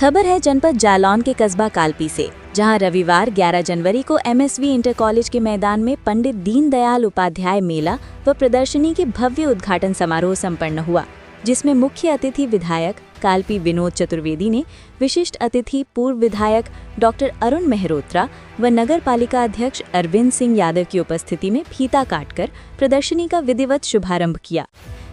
खबर है जनपद जालौन के कस्बा कालपी से, जहां रविवार 11 जनवरी को एमएसवी इंटर कॉलेज के मैदान में पंडित दीनदयाल उपाध्याय मेला व प्रदर्शनी के भव्य उद्घाटन समारोह संपन्न हुआ, जिसमें मुख्य अतिथि विधायक कालपी विनोद चतुर्वेदी ने विशिष्ट अतिथि पूर्व विधायक डॉक्टर अरुण मेहरोत्रा व नगर पालिका अध्यक्ष अरविंद सिंह यादव की उपस्थिति में फीता काटकर प्रदर्शनी का विधिवत शुभारंभ किया,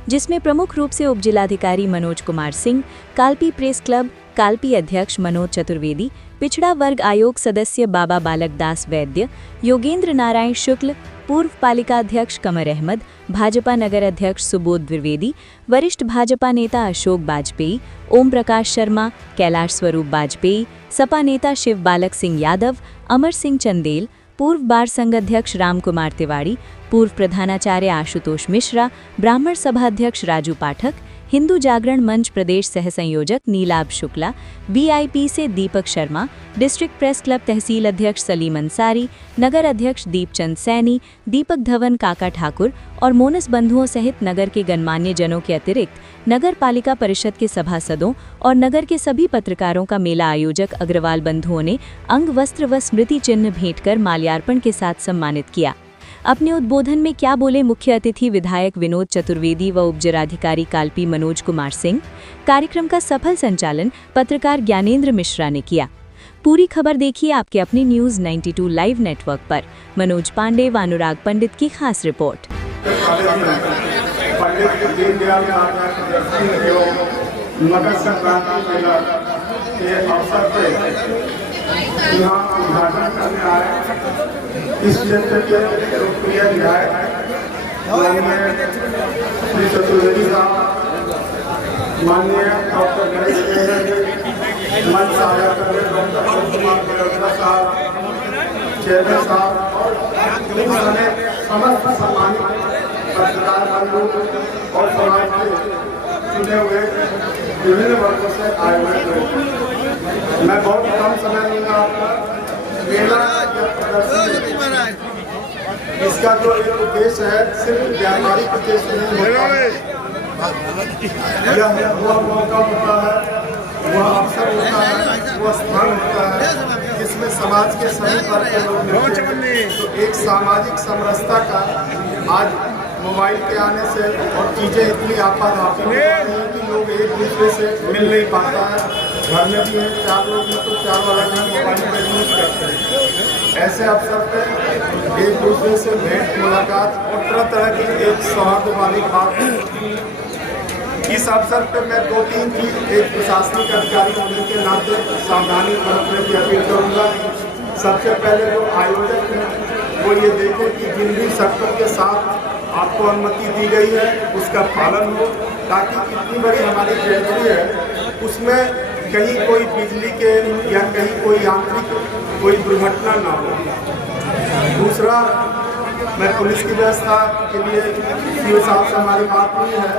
जिसमें प्रमुख रूप से उप जिलाधिकारी मनोज कुमार सिंह, कालपी प्रेस क्लब कालपी अध्यक्ष मनोज चतुर्वेदी, पिछड़ा वर्ग आयोग सदस्य बाबा बालक दास वैद्य, योगेंद्र नारायण शुक्ल, पूर्व पालिका अध्यक्ष कमर अहमद, भाजपा नगर अध्यक्ष सुबोध द्विवेदी, वरिष्ठ भाजपा नेता अशोक बाजपेयी, ओम प्रकाश शर्मा, कैलाश स्वरूप बाजपेयी, सपा नेता शिव बालक सिंह यादव, अमर सिंह चंदेल, पूर्व बार संघ अध्यक्ष राम कुमार तिवारी, पूर्व प्रधानाचार्य आशुतोष मिश्रा, ब्राह्मण सभा अध्यक्ष राजू पाठक, हिंदू जागरण मंच प्रदेश सह संयोजक नीलाभ शुक्ला, वीआईपी से Deepak Sharma, district press club तहसील अध्यक्ष सलीम अंसारी, नगर अध्यक्ष दीपचंद सैनी, दीपक धवन काका ठाकुर और मोनस बंधुओं सहित नगर के गणमान्य जनों के अतिरिक्त नगर पालिका परिषद के सभासदों और नगर के सभी पत्रकारों का मेला आयोजक अग्रवाल बंधुओं ने अंग वस्त्र व स्मृति चिन्ह भेंट कर माल्यार्पण के साथ सम्मानित किया। अपने उद्बोधन में क्या बोले मुख्य अतिथि विधायक विनोद चतुर्वेदी व उपजिलाधिकारी कालपी मनोज कुमार सिंह। कार्यक्रम का सफल संचालन पत्रकार ज्ञानेंद्र मिश्रा ने किया। पूरी खबर देखिए आपके अपने न्यूज 92 लाइव नेटवर्क पर। मनोज पांडे व अनुराग पंडित की खास रिपोर्ट। यहाँ उद्घाटन करने आए इस क्षेत्र के लोकप्रिय विधायक माननीय श्री चतुर्वेदी साहब, माननीय डॉक्टर गणेश मंच साझा कर रहे डॉक्टर अरुण कुमार मेहरोत्रा साहब, चेयरमैन साहब और समस्त सम्मानित पत्रकार बंधु और समाज के चुने हुए विभिन्न वर्गों से आए हुए। मैं बहुत कम समय लूंगा आपका। मेला इसका जो एक उद्देश्य है सिर्फ व्यापारिक उद्देश्य नहीं होता है, यह वह मौका होता है, वह अवसर होता है, वह स्थान होता है जिसमें समाज के सभी वर्ग के लोग मिलते हैं। तो एक सामाजिक समरसता का आज मोबाइल के आने से और चीज़ें इतनी आपाधापी हो जाती हैं कि लोग एक दूसरे से मिल नहीं पाता है। घर में भी है 4 लोग हैं तो 4 वाला घर मोबाइल पर यूज करते हैं। ऐसे अवसर पर एक दूसरे से भेंट मुलाकात और तरह तरह की एक सौहार्द वाली बात। इस अवसर पर मैं 2-3 चीज एक प्रशासनिक अधिकारी होने के नाते सावधानी बरतने की अपील करूँगा। सबसे पहले जो आयोजक हैं वो ये देखें कि जिन भी शर्तों के साथ आपको अनुमति दी गई है उसका पालन हो, ताकि इतनी बड़ी हमारी जयंती है उसमें कहीं कोई बिजली के या कहीं कोई यांत्रिक कोई दुर्घटना ना हो। दूसरा, मैं पुलिस की व्यवस्था के लिए सीओ साहब से हमारी बात हुई है,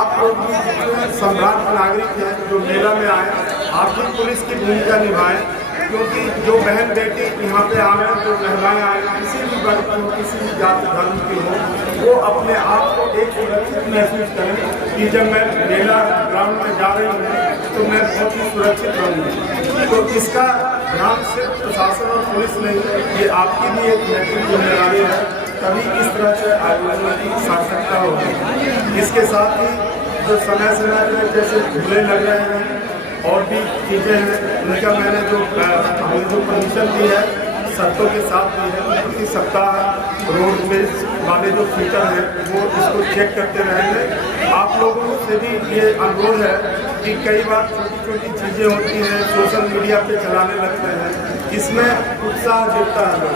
आप लोग भी जितने सम्राट नागरिक हैं जो मेला में आए, आप भी पुलिस की भूमिका निभाएं, क्योंकि जो बहन बेटी यहाँ पे आए हैं, जो महिलाएं आए, किसी भी वर्ग की हो, किसी भी जाति धर्म की हो, वो अपने आप को एक सुरक्षित महसूस करें कि जब मैं मेला ग्राउंड में जा रही हूँ तो मैं बहुत ही सुरक्षित रहूँगी। तो इसका ध्यान सिर्फ प्रशासन और पुलिस नहीं, ये आपकी भी एक नैतिक जिम्मेदारी है, तभी इस तरह से आयोजन की सार्थकता होगी। इसके साथ ही जो समय पर जैसे झूले लग रहे हैं और भी चीज़ें हैं, उनका मैंने जो परमिशन दी है शर्तों के साथ दी है। प्रति सप्ताह रोड में वाले जो फीचर हैं वो इसको चेक करते रहेंगे। आप लोगों से भी ये अनुरोध है कि कई बार छोटी चीज़ें होती हैं सोशल मीडिया पे चलाने लगते हैं, इसमें उत्साह जुड़ता है,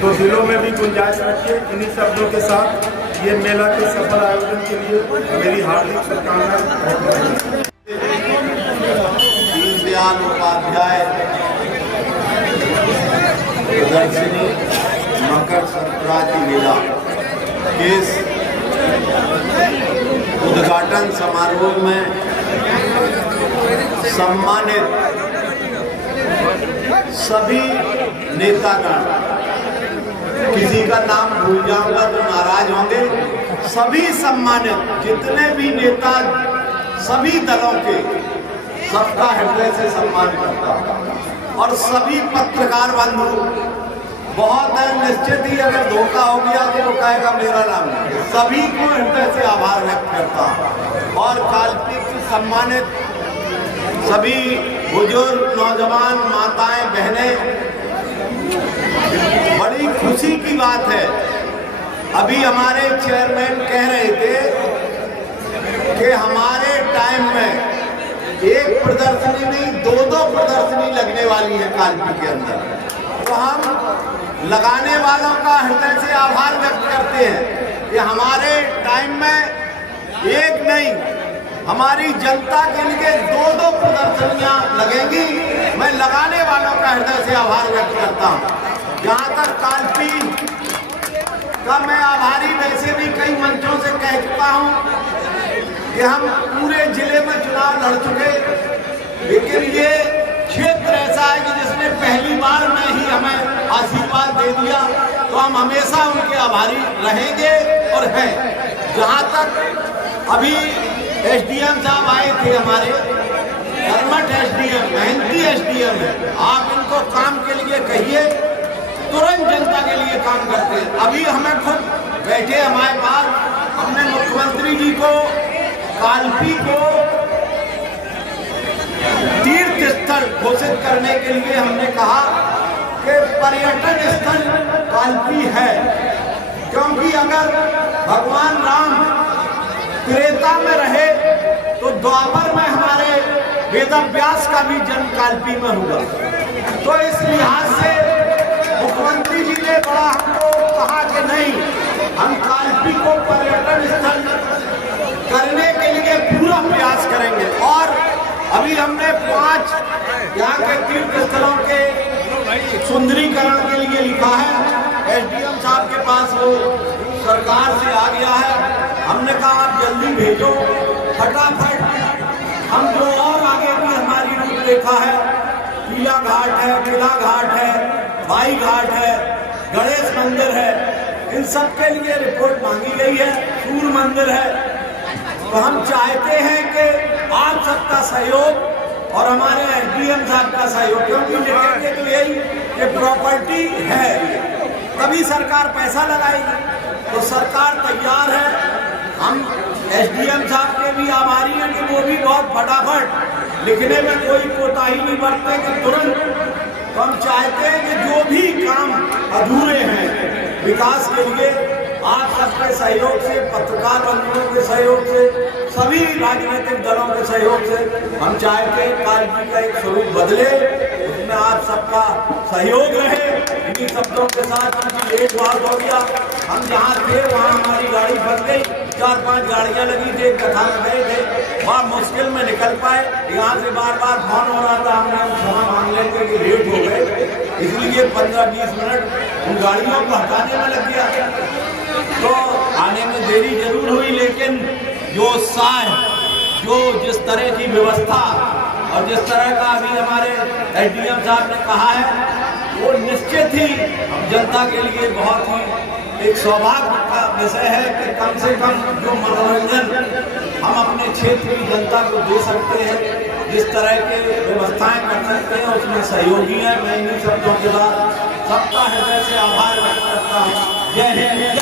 तो दिलों में भी गुंजाइश रखिए। इन्हीं शब्दों के साथ ये मेला के सफल आयोजन के लिए मेरी हार्दिक शुभकामनाएं। दीनदयाल उपाध्याय प्रदर्शनी मकर संक्रांति मेला के उद्घाटन समारोह में सम्मानित सभी नेतागण, किसी का नाम भूल जाऊंगा तो नाराज होंगे, सभी सम्मानित जितने भी नेता सभी दलों के सबका हृदय से सम्मान करता हूँ। और सभी पत्रकार बंधु बहुत निश्चित ही अगर धोखा हो गया तो वो कहेगा मेरा नाम नहीं। सभी को हृदय से आभार व्यक्त करता हूँ। और कालपी से सम्मानित सभी बुजुर्ग, नौजवान, माताएं, बहनें, बड़ी खुशी की बात है। अभी हमारे चेयरमैन कह रहे थे कि हमारे टाइम में एक प्रदर्शनी नहीं, दो प्रदर्शनी लगने वाली है कालपी के अंदर। तो हम लगाने वालों का हृदय से आभार व्यक्त करते हैं कि हमारे टाइम में एक नहीं, हमारी जनता के लिए दो प्रदर्शनियां लगेंगी। मैं लगाने वालों का हृदय से आभार व्यक्त करता हूं। जहां तक कालपी का मैं आभारी वैसे भी कई मंचों से कह चुका हूं कि हम पूरे जिले में चुनाव लड़ चुके, लेकिन ये क्षेत्र ऐसा है कि जिसने पहली बार में ही हमें आशीर्वाद दे दिया, तो हम हमेशा उनके आभारी रहेंगे और हैं। जहां तक अभी एसडीएम साहब आए थे, हमारे कर्मठ एसडीएम, मेहनती एसडीएम है, आप इनको काम के लिए कहिए, तुरंत जनता के लिए काम करते हैं। अभी हमें खुद बैठे हमारे पास, हमने मुख्यमंत्री जी को कालपी को तीर्थ स्थल घोषित करने के लिए हमने कहा कि पर्यटन स्थल कालपी है, क्योंकि अगर भगवान राम त्रेता में रहे तो द्वापर में हमारे वेदव्यास का भी जन्म कालपी में हुआ। तो इस लिहाज से मुख्यमंत्री जी ने बड़ा हमको कहा कि नहीं, हम कालपी को पर्यटन स्थल करने के लिए पूरा प्रयास करेंगे। और अभी हमने 5 यहाँ के तीर्थ स्थलों के सुंदरीकरण के लिए लिखा है। एसडीएम साहब के पास वो सरकार से आ गया है। हमने कहा आप जल्दी भेजो, फटाफट हम जो और आगे की हमारी रूपरेखा है, पीला घाट है, किला घाट है, बाई घाट है, गणेश मंदिर है, इन सब के लिए रिपोर्ट मांगी गई है, सूर्य मंदिर है। तो हम चाहते हैं कि आप सबका सहयोग और हमारे एसडीएम साहब का सहयोग, क्योंकि लिखेंगे तो यही कि प्रॉपर्टी है तभी सरकार पैसा लगाएगी। तो सरकार तैयार है। हम एसडीएम साहब के भी आभारी हैं कि वो भी बहुत फटाफट लिखने में कोई कोताही नहीं बरतते कि तुरंत। तो हम चाहते हैं कि जो भी काम अधूरे हैं विकास के लिए, आप सबके सहयोग से, पत्रकार बंधुओं के सहयोग से, सभी राजनीतिक दलों के सहयोग से हम चाहते हैं कालपी का एक स्वरूप बदले, उसमें आप सबका सहयोग रहे। इन्हीं शब्दों के साथ क्योंकि एक बार हो गया, हम जहाँ थे वहाँ हमारी गाड़ी फंस गई, 4-5 गाड़ियाँ लगी थी, कथा में गए थे, वहाँ मुश्किल में निकल पाए। यहाँ से बार बार फोन हो रहा था, हमने क्षमा मांग लेते कि लेट हो गए, इसलिए 15-20 मिनट उन गाड़ियों को हटाने में लग गया। तो आने में देरी जरूर हुई, लेकिन जो उत्साह, जो जिस तरह की व्यवस्था और जिस तरह का अभी हमारे एसडीएम साहब ने कहा है, वो निश्चित ही जनता के लिए बहुत ही एक सौभाग्य का विषय है कि कम से कम जो मनोरंजन हम अपने क्षेत्र की जनता को दे सकते हैं, जिस तरह के व्यवस्थाएं कर सकते हैं, उसमें सहयोगी हैं। मैं इन्हीं शब्दों के बाद सबका हृदय से आभार व्यक्त करता हूँ। जय हिंद।